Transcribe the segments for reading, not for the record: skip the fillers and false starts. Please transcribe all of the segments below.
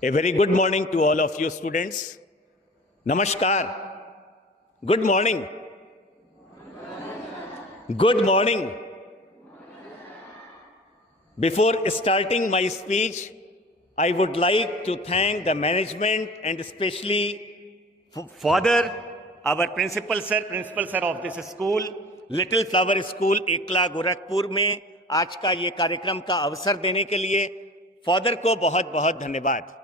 A very good morning to all of you students. Namaskar. Good morning. Good morning. Before starting my speech, I would like to thank the management and especially Father, our principal sir of this school, Little Flower School, एकला गोरखपुर में आज का ये कार्यक्रम का अवसर देने के लिए फादर को बहुत बहुत धन्यवाद।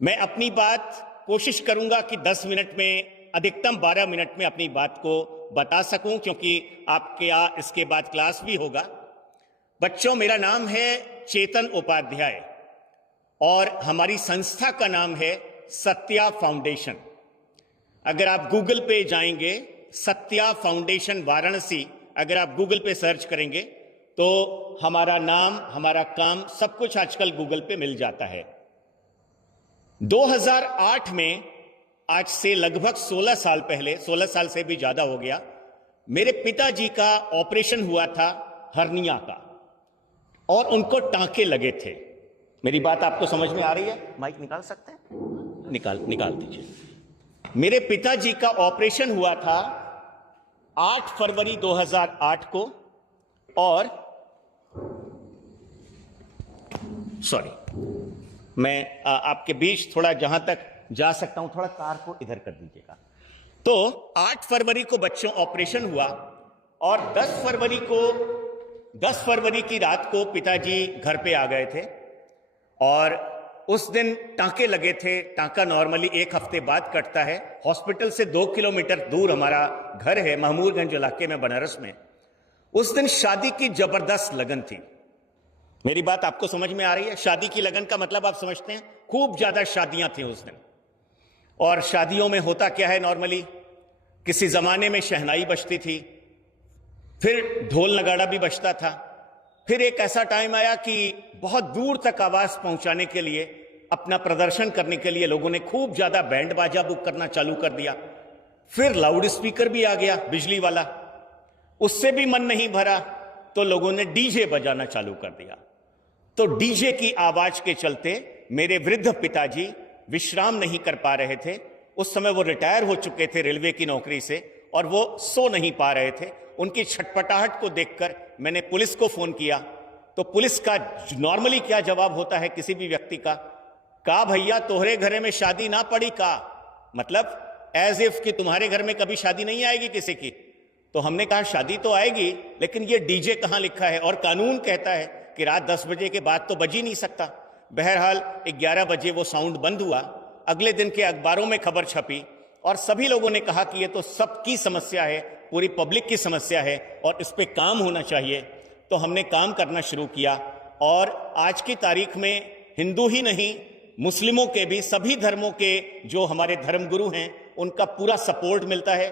मैं अपनी बात कोशिश करूंगा कि 10 मिनट में अधिकतम 12 मिनट में अपनी बात को बता सकूं, क्योंकि आपके यहाँ इसके बाद क्लास भी होगा। बच्चों, मेरा नाम है चेतन उपाध्याय और हमारी संस्था का नाम है सत्या फाउंडेशन। अगर आप गूगल पे जाएंगे, सत्या फाउंडेशन वाराणसी, अगर आप गूगल पे सर्च करेंगे तो हमारा नाम, हमारा काम, सब कुछ आजकल गूगल पे मिल जाता है। 2008 में, आज से लगभग 16 साल पहले, 16 साल से भी ज्यादा हो गया, मेरे पिताजी का ऑपरेशन हुआ था हर्निया का और उनको टांके लगे थे। मेरी बात आपको समझ में आ रही है? माइक निकाल सकते हैं? निकाल दीजिए। मेरे पिताजी का ऑपरेशन हुआ था 8 फरवरी 2008 को और मैं आपके बीच थोड़ा जहां तक जा सकता हूं, थोड़ा कार को इधर कर दीजिएगा। तो 8 फरवरी को बच्चों ऑपरेशन हुआ और 10 फरवरी की रात को पिताजी घर पे आ गए थे और उस दिन टांके लगे थे। टांका नॉर्मली 1 हफ्ते बाद कटता है। हॉस्पिटल से 2 किलोमीटर दूर हमारा घर है, महमूदगंज इलाके में, बनारस में। उस दिन शादी की जबरदस्त लगन थी। मेरी बात आपको समझ में आ रही है? शादी की लगन का मतलब आप समझते हैं? खूब ज्यादा शादियां थी उस दिन। और शादियों में होता क्या है, नॉर्मली किसी जमाने में शहनाई बजती थी, फिर ढोल नगाड़ा भी बजता था। फिर एक ऐसा टाइम आया कि बहुत दूर तक आवाज पहुंचाने के लिए, अपना प्रदर्शन करने के लिए लोगों ने खूब ज्यादा बैंड बाजा बुक करना चालू कर दिया। फिर लाउड स्पीकर भी आ गया, बिजली वाला। उससे भी मन नहीं भरा तो लोगों ने डीजे बजाना चालू कर दिया। तो डीजे की आवाज के चलते मेरे वृद्ध पिताजी विश्राम नहीं कर पा रहे थे। उस समय वो रिटायर हो चुके थे रेलवे की नौकरी से और वो सो नहीं पा रहे थे। उनकी छटपटाहट को देखकर मैंने पुलिस को फोन किया। तो पुलिस का नॉर्मली क्या जवाब होता है किसी भी व्यक्ति का भैया तोहरे घरे में शादी ना पड़ी का, मतलब एज इफ कि तुम्हारे घर में कभी शादी नहीं आएगी किसी की। तो हमने कहा शादी तो आएगी, लेकिन ये डीजे कहां लिखा है? और कानून कहता है कि रात 10 बजे के बाद तो बज ही नहीं सकता। बहरहाल 11 बजे वो साउंड बंद हुआ। अगले दिन के अखबारों में खबर छपी और सभी लोगों ने कहा कि ये तो सबकी समस्या है, पूरी पब्लिक की समस्या है और इस पे काम होना चाहिए। तो हमने काम करना शुरू किया और आज की तारीख में हिंदू ही नहीं, मुस्लिमों के भी, सभी धर्मों के जो हमारे धर्मगुरु हैं, उनका पूरा सपोर्ट मिलता है।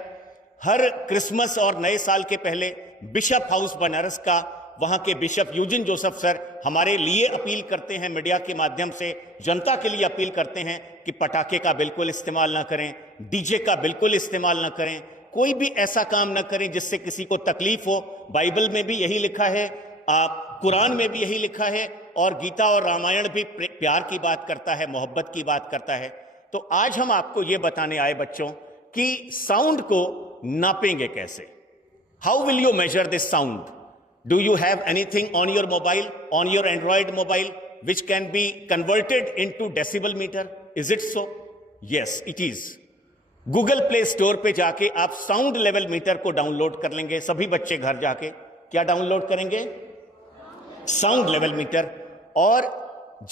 हर क्रिसमस और नए साल के पहले बिशप हाउस बनारस का, वहां के बिशप यूजिन जोसेफ सर हमारे लिए अपील करते हैं, मीडिया के माध्यम से जनता के लिए अपील करते हैं कि पटाखे का बिल्कुल इस्तेमाल ना करें, डीजे का बिल्कुल इस्तेमाल ना करें, कोई भी ऐसा काम ना करें जिससे किसी को तकलीफ हो। बाइबल में भी यही लिखा है, कुरान में भी यही लिखा है और गीता और रामायण भी प्यार की बात करता है, मोहब्बत की बात करता है। तो आज हम आपको ये बताने आए बच्चों कि साउंड को नापेंगे कैसे। How will you measure this sound? Do you have anything on your mobile, on your Android mobile, which can be converted into decibel meter? Is it so? Yes, it is. Google Play Store पे जाके आप sound level meter को download कर लेंगे। सभी बच्चे घर जाके क्या डाउनलोड करेंगे? Sound level meter. और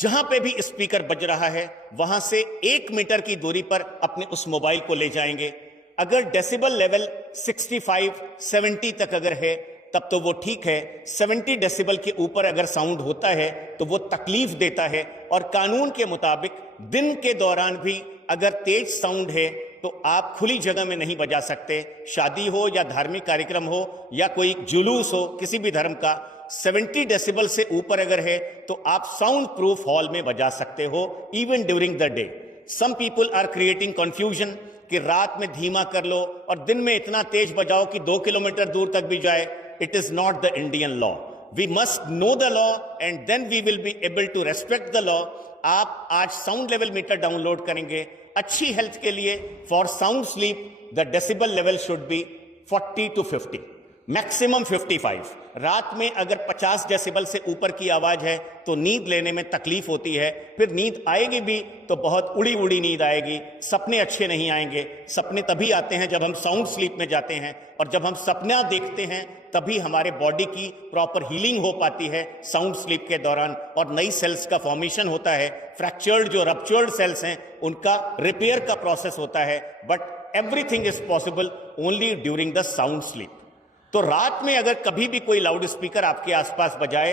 जहां पे भी स्पीकर बज रहा है वहां से 1 मीटर की दूरी पर अपने उस मोबाइल को ले जाएंगे। अगर डेसिबल लेवल 65-70 तक अगर है तब तो वो ठीक है। 70 डेसिबल के ऊपर अगर साउंड होता है तो वो तकलीफ देता है और कानून के मुताबिक दिन के दौरान भी अगर तेज साउंड है तो आप खुली जगह में नहीं बजा सकते। शादी हो या धार्मिक कार्यक्रम हो या कोई जुलूस हो किसी भी धर्म का, 70 डेसिबल से ऊपर अगर है तो आप साउंड प्रूफ हॉल में बजा सकते हो, even during the day. Some people are creating confusion कि रात में धीमा कर लो और दिन में इतना तेज बजाओ कि 2 किलोमीटर दूर तक भी जाए। It is not the Indian law. We must know the law and then we will be able to respect the law. आप आज साउंड लेवल मीटर डाउनलोड करेंगे। अच्छी हेल्थ के लिए for sound sleep the decibel level should be 40 to 50, maximum 55। रात में अगर 50 decibel से ऊपर की आवाज है तो नींद लेने में तकलीफ होती है, फिर नींद आएगी भी तो बहुत उड़ी उड़ी नींद आएगी, सपने अच्छे नहीं आएंगे। सपने तभी आते हैं जब हम साउंड स्लीप में जाते हैं, और जब हम सपना देखते हैं तभी हमारे बॉडी की प्रॉपर हीलिंग हो पाती है साउंड स्लीप के दौरान, और नई सेल्स का फॉर्मेशन होता है। फ्रैक्चर्ड जो रप्चर्ड सेल्स हैं उनका रिपेयर का प्रोसेस होता है। But everything is possible only during the sound sleep. तो रात में अगर कभी भी कोई लाउड स्पीकर आपके आसपास बजाए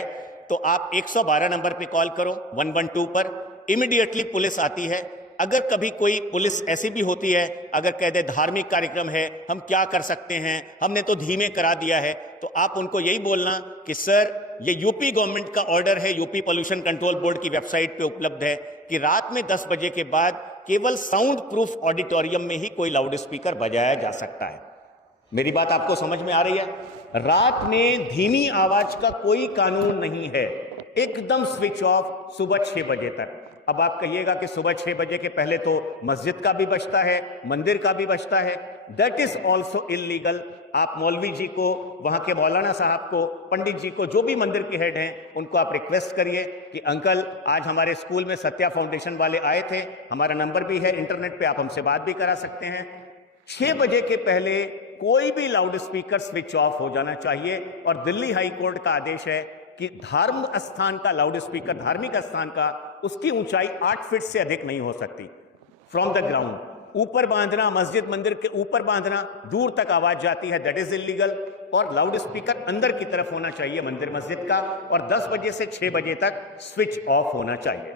तो आप 112 नंबर पे कॉल करो, 112 पर। इमीडिएटली पुलिस आती है। अगर कभी कोई पुलिस ऐसी भी होती है, अगर कह दे धार्मिक कार्यक्रम है, हम क्या कर सकते हैं, हमने तो धीमे करा दिया है, तो आप उनको यही बोलना कि सर ये यूपी गवर्नमेंट का ऑर्डर है, यूपी पोल्यूशन कंट्रोल बोर्ड की वेबसाइट पे उपलब्ध है कि रात में 10 बजे के बाद केवल साउंड प्रूफ ऑडिटोरियम में ही कोई लाउड स्पीकर बजाया जा सकता है। मेरी बात आपको समझ में आ रही है? रात में धीमी आवाज का कोई कानून नहीं है, एकदम स्विच ऑफ सुबह 6 बजे तक। अब आप कहिएगा कि सुबह 6 बजे के पहले तो मस्जिद का भी बजता है, मंदिर का भी बजता है, दैट इज ऑल्सो इलीगल। आप मौलवी जी को, वहां के मौलाना साहब को, पंडित जी को, जो भी मंदिर के हेड हैं, उनको आप रिक्वेस्ट करिए कि अंकल आज हमारे स्कूल में सत्या फाउंडेशन वाले आए थे, हमारा नंबर भी है इंटरनेट पे, आप हमसे बात भी करा सकते हैं। 6 बजे के पहले कोई भी लाउड स्पीकर स्विच ऑफ हो जाना चाहिए। और दिल्ली हाई कोर्ट का आदेश है कि धर्म स्थान का लाउड स्पीकर, धार्मिक स्थान का, उसकी ऊंचाई 8 फीट से अधिक नहीं हो सकती फ्रॉम द ग्राउंड। ऊपर बांधना, मस्जिद मंदिर के ऊपर बांधना, दूर तक आवाज जाती है, दैट इज इलीगल। और लाउड स्पीकर अंदर की तरफ होना चाहिए मंदिर मस्जिद का, और 10 बजे से 6 बजे तक स्विच ऑफ होना चाहिए।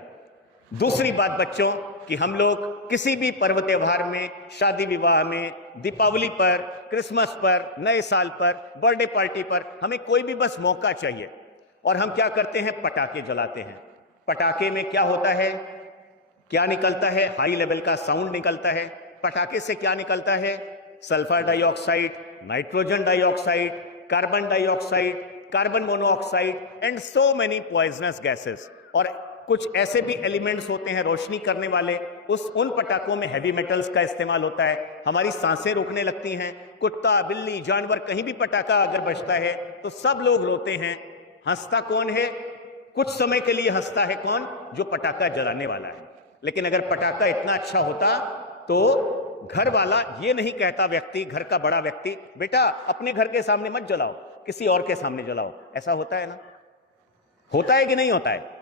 दूसरी बात बच्चों, कि हम लोग किसी भी पर्व त्योहार में, शादी विवाह में, दीपावली पर, क्रिसमस पर, नए साल पर, बर्थडे पार्टी पर, हमें कोई भी बस मौका चाहिए और हम क्या करते हैं, पटाखे जलाते हैं। पटाखे में क्या होता है, क्या निकलता है, हाई लेवल का साउंड निकलता है। पटाखे से क्या निकलता है, sulphur dioxide, nitrogen dioxide, carbon dioxide, carbon monoxide and so many poisonous gases. और कुछ ऐसे भी एलिमेंट्स होते हैं रोशनी करने वाले, उन पटाखों में हैवी मेटल्स का इस्तेमाल होता है, हमारी सांसें रुकने लगती हैं। कुत्ता, बिल्ली, जानवर, कहीं भी पटाखा अगर बजता है तो सब लोग रोते हैं। हंसता कौन है, कुछ समय के लिए हंसता है कौन, जो पटाखा जलाने वाला है। लेकिन अगर पटाखा इतना अच्छा होता तो घर वाला ये नहीं कहता, व्यक्ति, घर का बड़ा व्यक्ति, बेटा अपने घर के सामने मत जलाओ, किसी और के सामने जलाओ। ऐसा होता है ना, होता है कि नहीं होता है?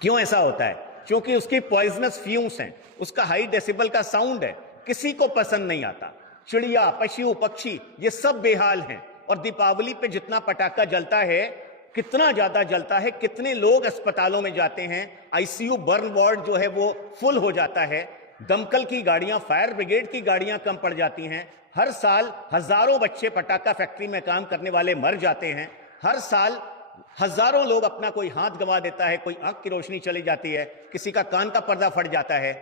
क्यों ऐसा होता है? क्योंकि उसकी पॉइजनस फ्यूम्स हैं, उसका हाई डेसिबल का साउंड है, किसी को पसंद नहीं आता। चिड़िया, पशु, पक्षी, ये सब बेहाल हैं। और दीपावली पे जितना पटाखा जलता है, कितना ज्यादा जलता है, कितने लोग अस्पतालों में जाते हैं, आईसीयू बर्न वार्ड जो है वो फुल हो जाता है, दमकल की गाड़ियां, फायर ब्रिगेड की गाड़ियां कम पड़ जाती हैं। हर साल हजारों बच्चे पटाखा फैक्ट्री में काम करने वाले मर जाते हैं। हर साल हजारों लोग अपना, कोई हाथ गंवा देता है, कोई आंख की रोशनी चली जाती है, किसी का कान का पर्दा फट जाता है,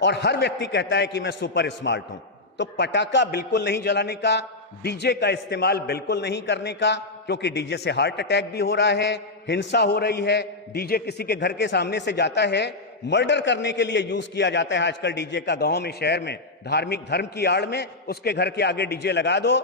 और हर व्यक्ति कहता है कि मैं सुपर स्मार्ट हूं। तो पटाखा बिल्कुल नहीं जलाने का, डीजे का इस्तेमाल बिल्कुल नहीं करने का, क्योंकि डीजे से हार्ट अटैक भी हो रहा है, हिंसा हो रही है। डीजे किसी के घर के सामने से जाता है, मर्डर करने के लिए यूज किया जाता है आजकल डीजे का, गांव में, शहर में, धार्मिक धर्म की आड़ में उसके घर के आगे डीजे लगा दो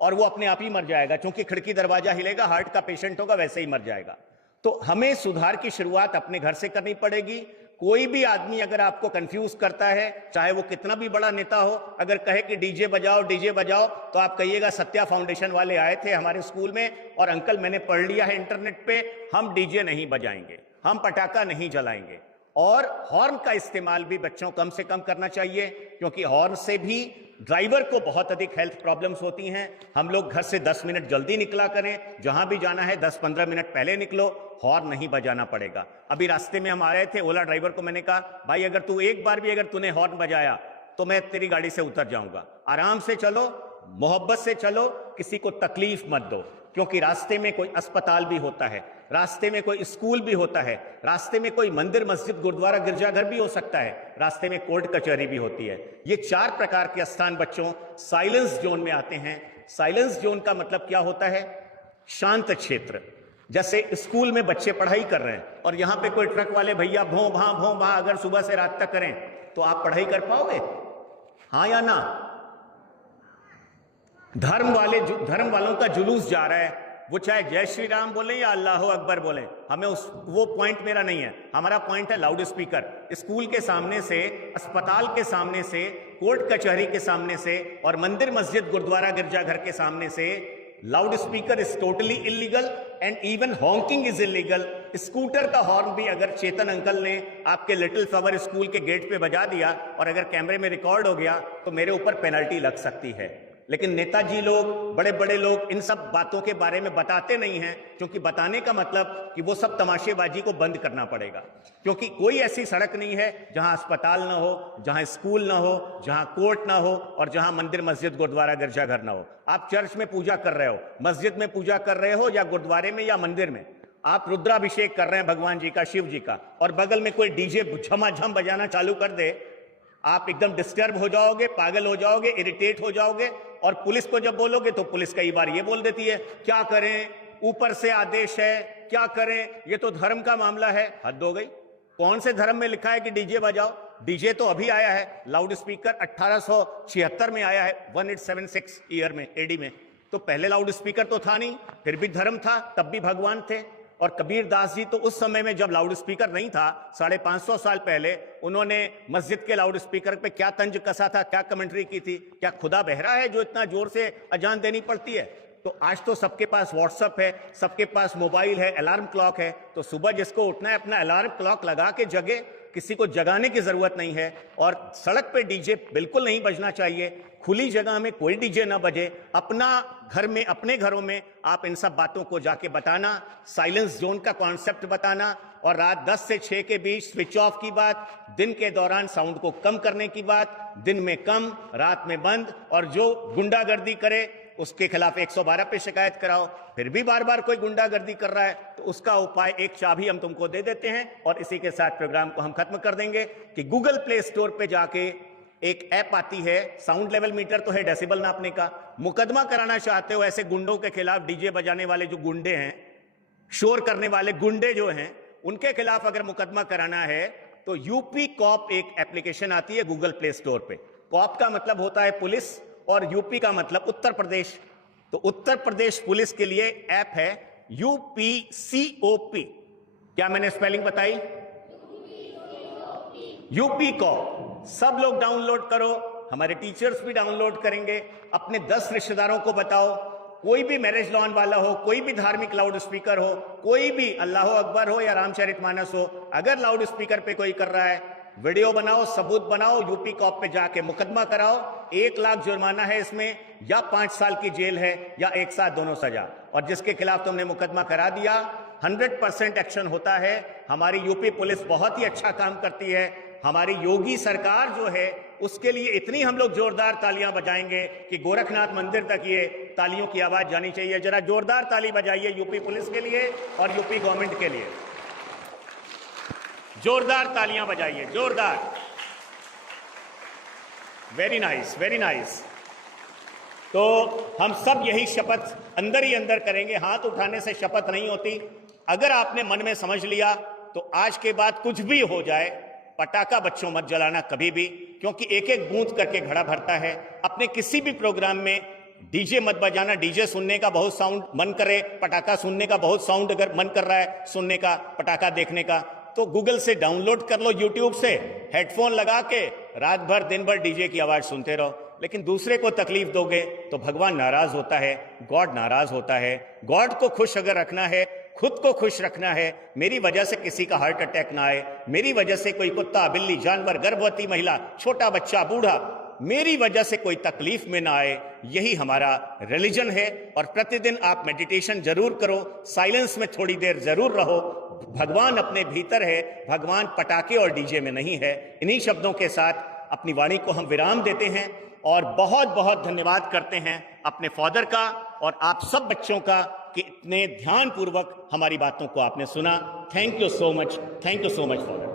और वो अपने आप ही मर जाएगा, क्योंकि खिड़की दरवाजा हिलेगा, हार्ट का पेशेंट होगा, वैसे ही मर जाएगा। तो हमें सुधार की शुरुआत अपने घर से करनी पड़ेगी। कोई भी आदमी अगर आपको कंफ्यूज करता है, चाहे वो कितना भी बड़ा नेता हो, अगर कहे कि डीजे बजाओ डीजे बजाओ, तो आप कहिएगा सत्या फाउंडेशन वाले आए थे हमारे स्कूल में और अंकल मैंने पढ़ लिया है इंटरनेट पे, हम डीजे नहीं बजाएंगे, हम पटाखा नहीं जलाएंगे। और हॉर्न का इस्तेमाल भी बच्चों कम से कम करना चाहिए, क्योंकि हॉर्न से भी ड्राइवर को बहुत अधिक हेल्थ प्रॉब्लम्स होती हैं। हम लोग घर से 10 मिनट जल्दी निकला करें, जहां भी जाना है 10-15 मिनट पहले निकलो, हॉर्न नहीं बजाना पड़ेगा। अभी रास्ते में हम आ रहे थे, ओला ड्राइवर को मैंने कहा भाई अगर तू एक बार भी अगर तूने हॉर्न बजाया तो मैं तेरी गाड़ी से उतर जाऊंगा। आराम से चलो, मोहब्बत से चलो, किसी को तकलीफ मत दो, क्योंकि रास्ते में कोई अस्पताल भी होता है, रास्ते में कोई स्कूल भी होता है, रास्ते में कोई मंदिर, मस्जिद, गुरुद्वारा, गिरजाघर भी हो सकता है, रास्ते में कोर्ट कचहरी भी होती है। ये 4 प्रकार के स्थान बच्चों साइलेंस जोन में आते हैं। साइलेंस जोन का मतलब क्या होता है? शांत क्षेत्र, जैसे स्कूल में बच्चे पढ़ाई कर रहे हैं और यहां पे कोई ट्रक वाले भैया भों भा अगर सुबह से रात तक करें तो आप पढ़ाई कर पाओगे? हां या ना? धर्म वालों का जुलूस जा रहा है, वो चाहे जय श्री राम बोले या अल्लाह अकबर बोले, हमें वो पॉइंट मेरा नहीं है। हमारा पॉइंट है लाउड स्पीकर। स्कूल के सामने से, अस्पताल के सामने से, कोर्ट कचहरी के सामने से और मंदिर मस्जिद गुरुद्वारा गिरजाघर के सामने से loud speaker is totally illegal and even Hawking is illegal. Scooter का हॉर्न भी अगर चेतन अंकल ने आपके लिटिल फ्लावर स्कूल के गेट पे बजा दिया और अगर कैमरे में रिकॉर्ड हो गया तो मेरे ऊपर पेनल्टी लग सकती है। लेकिन नेताजी लोग, बड़े बड़े लोग इन सब बातों के बारे में बताते नहीं हैं, क्योंकि बताने का मतलब कि वो सब तमाशेबाजी को बंद करना पड़ेगा। क्योंकि कोई ऐसी सड़क नहीं है जहां अस्पताल ना हो, जहां स्कूल ना हो, जहां कोर्ट ना हो और जहां मंदिर मस्जिद गुरुद्वारा गिरजाघर ना हो। आप चर्च में पूजा कर रहे हो, मस्जिद में पूजा कर रहे हो या गुरुद्वारे में या मंदिर में, आप रुद्राभिषेक कर रहे हैं भगवान जी का, शिव जी का, और बगल में कोई डीजे झमाझम बजाना चालू कर दे, आप एकदम डिस्टर्ब हो जाओगे, पागल हो जाओगे, इरिटेट हो जाओगे। और पुलिस को जब बोलोगे तो पुलिस कई बार ये बोल देती है, क्या करें, ऊपर से आदेश है, क्या करें, ये तो धर्म का मामला है। हद हो गई। कौन से धर्म में लिखा है कि डीजे बजाओ? डीजे तो अभी आया है, लाउड स्पीकर 1876 में आया है, 1876 ईयर में, एडी में। तो पहले लाउड स्पीकर तो था नहीं, फिर भी धर्म था, तब भी भगवान थे। और कबीर दास जी तो उस समय में जब लाउड स्पीकर नहीं था, 550 साल पहले, उन्होंने मस्जिद के लाउड स्पीकर पे क्या तंज कसा था, क्या कमेंट्री की थी, क्या खुदा बहरा है जो इतना जोर से अजान देनी पड़ती है? तो आज तो सबके पास व्हाट्सएप है, सबके पास मोबाइल है, अलार्म क्लॉक है, तो सुबह जिसको उठना है अपना अलार्म क्लॉक लगा के जगे, किसी को जगाने की जरूरत नहीं है। और सड़क पे डीजे बिल्कुल नहीं बजना चाहिए, खुली जगह में कोई डीजे ना बजे। अपना घर में, अपने घरों में आप इन सब बातों को जाके बताना, साइलेंस जोन का कॉन्सेप्ट बताना, और रात 10 से 6 के बीच स्विच ऑफ की बात, दिन के दौरान साउंड को कम करने की बात, दिन में कम, रात में बंद। और जो गुंडागर्दी करे उसके खिलाफ 112 पे शिकायत कराओ। फिर भी बार बार कोई गुंडागर्दी कर रहा है तो उसका उपाय, एक चाबी हम तुमको दे देते हैं और इसी के साथ प्रोग्राम को हम खत्म कर देंगे कि गूगल प्ले स्टोर पे जाके एक ऐप आती है, साउंड लेवल मीटर तो है डेसिबल नापने का। मुकदमा कराना चाहते हो ऐसे गुंडों के खिलाफ, डीजे बजाने वाले जो गुंडे हैं, शोर करने वाले गुंडे जो हैं, उनके खिलाफ अगर मुकदमा कराना है तो यूपी कॉप एक एप्लीकेशन आती है गूगल प्ले स्टोर पे। कॉप का मतलब होता है पुलिस और यूपी का मतलब उत्तर प्रदेश। तो उत्तर प्रदेश पुलिस के लिए ऐप है UPCOP। क्या मैंने स्पेलिंग बताई? UP cop. सब लोग डाउनलोड करो, हमारे टीचर्स भी डाउनलोड करेंगे। अपने 10 रिश्तेदारों को बताओ, कोई भी मैरिज लॉन वाला हो, कोई भी धार्मिक लाउड स्पीकर हो, कोई भी अल्लाह अकबर हो या रामचरितमानस हो, अगर लाउड स्पीकर पे कोई कर रहा है, वीडियो बनाओ, सबूत बनाओ, यूपी कॉप पे जाके मुकदमा कराओ। 1 लाख जुर्माना है इसमें, या 5 साल की जेल है या 1 साल दोनों सजा। और जिसके खिलाफ तुमने मुकदमा करा दिया, 100% एक्शन होता है। हमारी यूपी पुलिस बहुत ही अच्छा काम करती है। हमारी योगी सरकार जो है उसके लिए इतनी हम लोग जोरदार तालियां बजाएंगे कि गोरखनाथ मंदिर तक ये तालियों की आवाज जानी चाहिए। जरा जोरदार ताली बजाइए यूपी पुलिस के लिए और यूपी गवर्नमेंट के लिए। जोरदार तालियां बजाइए, जोरदार। Very nice, very nice. तो हम सब यही शपथ अंदर ही अंदर करेंगे, हाथ उठाने से शपथ नहीं होती। अगर आपने मन में समझ लिया तो आज के बाद कुछ भी हो जाए, पटाखा बच्चों मत जलाना कभी भी, क्योंकि एक एक बूंद करके घड़ा भरता है। अपने किसी भी प्रोग्राम में डीजे मत बजाना। डीजे सुनने का बहुत साउंड मन करे, पटाखा सुनने का बहुत साउंड अगर मन कर रहा है सुनने का, पटाखा देखने का, तो गूगल से डाउनलोड कर लो, यूट्यूब से हेडफोन लगा के रात भर दिन भर डीजे की आवाज सुनते रहो। लेकिन दूसरे को तकलीफ दोगे तो भगवान नाराज होता है, गॉड नाराज होता है। गॉड को खुश अगर रखना है, खुद को खुश रखना है, मेरी वजह से किसी का हार्ट अटैक ना आए, मेरी वजह से कोई कुत्ता, बिल्ली, जानवर, गर्भवती महिला, छोटा बच्चा, बूढ़ा, मेरी वजह से कोई तकलीफ में ना आए, यही हमारा रिलीजन है। और प्रतिदिन आप मेडिटेशन जरूर करो, साइलेंस में थोड़ी देर जरूर रहो। भगवान अपने भीतर है, भगवान पटाखे और डीजे में नहीं है। इन्हीं शब्दों के साथ अपनी वाणी को हम विराम देते हैं और बहुत बहुत धन्यवाद करते हैं अपने फादर का और आप सब बच्चों का कि इतने ध्यानपूर्वक हमारी बातों को आपने सुना। Thank you so much, thank you so much father.